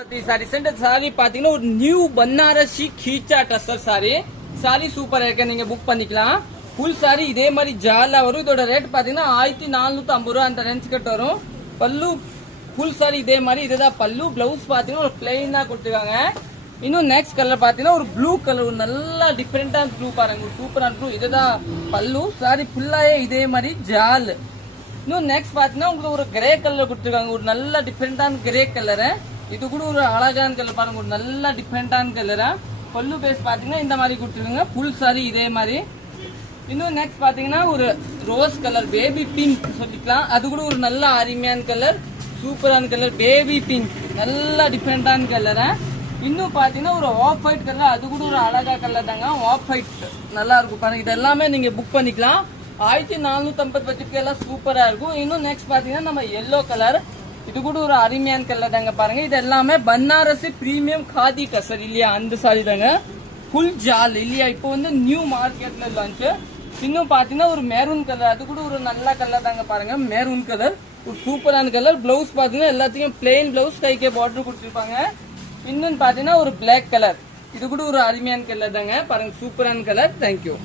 सारी सेंटर सारी பாத்தீங்கன்னா ஒரு நியூ பனாரசி கீச்சா டஸ்ஸர் சாரி சாரி சூப்பரா இருக்கு நீங்க புக் பண்ணிக்கலாம் ஃபுல் சாரி இதே மாதிரி ஜாலா வரும் இதோட ரேட் பாத்தீங்கன்னா 1450 ரூபாய் அந்த ரேஞ்ச் கிட்ட வரும் பல்லு ஃபுல் சாரி இதே மாதிரி இதுதான் பல்லு ப்ளவுஸ் பாத்தீங்கன்னா ஒரு பிளைனா கொடுத்துருக்காங்க இன்னும் நெக்ஸ்ட் கலர் பாத்தீங்கன்னா ஒரு ப்ளூ கலர் ஒரு நல்ல டிஃபரெண்டான ப்ளூ பாருங்க சூப்பரான ப்ளூ இதுதான் பல்லு சாரி ஃபுல்லாயே இதே மாதிரி ஜால் இன்னும் நெக்ஸ்ட் பாத்தீங்கன்னா உங்களுக்கு ஒரு கிரே கலர் கொடுத்துருக்காங்க ஒரு நல்ல டிஃபரெண்டான கிரே கலர் இது கூட ஒரு அழகான கலர் பாருங்க ஒரு நல்ல டிஃபரெண்டான கலரா பல்லு பேஸ் பாத்தீங்கன்னா இந்த மாதிரி கொடுத்துருங்க ஃபுல் சாரி இதே மாதிரி இன்னும் நெக்ஸ்ட் பாத்தீங்கன்னா ஒரு ரோஸ் கலர் பேபி பிங்க் சொல்லிக்கலாம் அது கூட ஒரு நல்ல அருமையான கலர் சூப்பரான கலர் பேபி பிங்க் நல்ல டிஃபரெண்டான கலரா இன்னும் பாத்தீங்கன்னா ஒரு ஆஃப் ஒயிட் கலர் அது கூட ஒரு அழகா கலர் தாங்க ஆஃப் ஒயிட் நல்லா இருக்கும் பாருங்க இது எல்லாமே நீங்க புக் பண்ணிக்கலாம் 1450 பட்ஜெட்க்கு எல்லாம் சூப்பரா இருக்கும் இன்னும் நெக்ஸ்ட் பாத்தீங்கன்னா நம்ம எல்லோ கலர் இது கூட ஒரு அருமையான கலர் தாங்க பாருங்க இது எல்லாமே பனாரசி பிரீமியம் காதி டசர் இல்லையா அந்த சாரி தாங்க ஃபுல் ஜால் இல்லையா இப்போ வந்து நியூ மார்க்கெட்ல லான்ச் இன்னும் பாத்தீங்கன்னா ஒரு மெரூன் கலர் அது கூட ஒரு நல்ல கலர் தாங்க பாருங்க மெரூன் கலர் ஒரு சூப்பரான கலர் பிளவுஸ் பாத்தீங்கன்னா எல்லாத்தையும் பிளெயின் பிளவுஸ் கைக்கே பார்டர் கொடுத்துருப்பாங்க இன்னும் பாத்தீங்கன்னா ஒரு பிளாக் கலர் இது கூட ஒரு அருமையான கலர் தாங்க பாருங்க சூப்பரான கலர் தேங்க்யூ